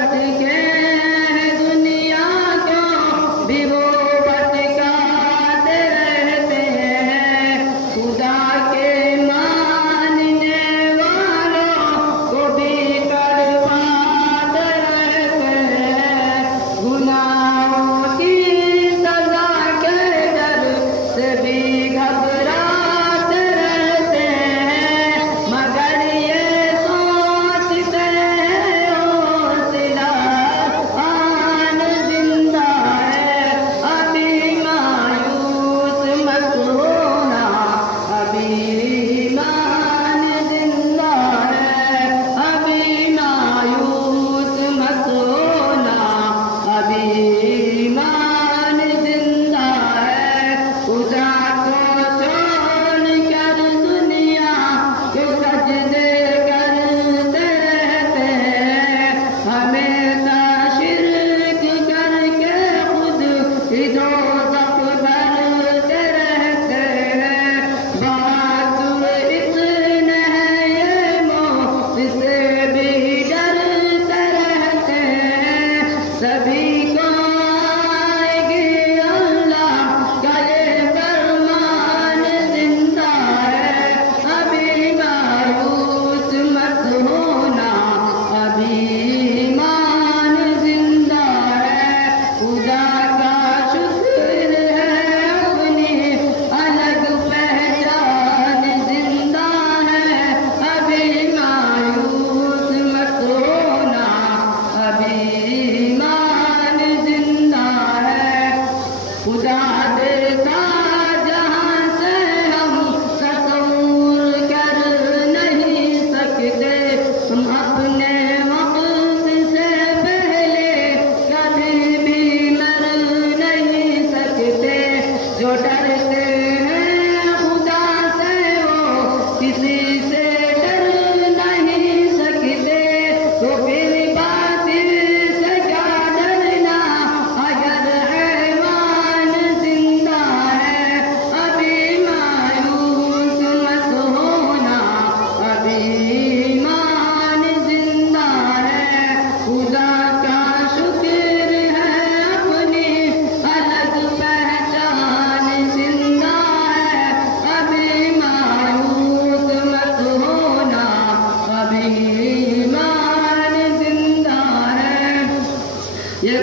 भटके दुनिया को भी वो भटकाते रहते हैं। खुदा के मानने वालों को भी करवाते रहते हैं। गुनाहों की सजा के डर से भी घबराते रहते हैं। मगर ये सोचते हैं हौसला आन जिंदा है। अभी मायूस मत होना, अभी ईमान जिंदा है। अभी मायूस मत होना, अभी ईमान जिंदा है। खुदा को छोड़कर दुनिया के सजदे करते रहते हैं। हमेशा शिर्क करके खुद ही दोज़ख भरते रहते हैं। बहादुर इतने हैं ये मौत से भी डरते रहते हैं। सभी को आएगी अल्लाह का ये फरमान जिंदा है। अभी मायूस मत होना, अभी ईमान जिंदा है। खुदा का शुक्र है अपनी अलग पहचान जिंदा है। अभी मायूस मत होना, अभी ईमान जिंदा है। खुदा देता जहाँ से हम तसव्वुर कर नहीं सकते। हम अपने वक्त से पहले कभी भी मर नहीं सकते। जो डरते हैं खुदा से वो किसी से डर नहीं सकते। तो फिर बातिल से क्या डरना अगर हैवान जिंदा है। अभी मायूस मत होना, अभी ईमान जिंदा है। खुदा का शुक्र है अपनी अलग पहचान जिंदा है। अभी मायूस मत होना, अभी ईमान जिंदा है। ये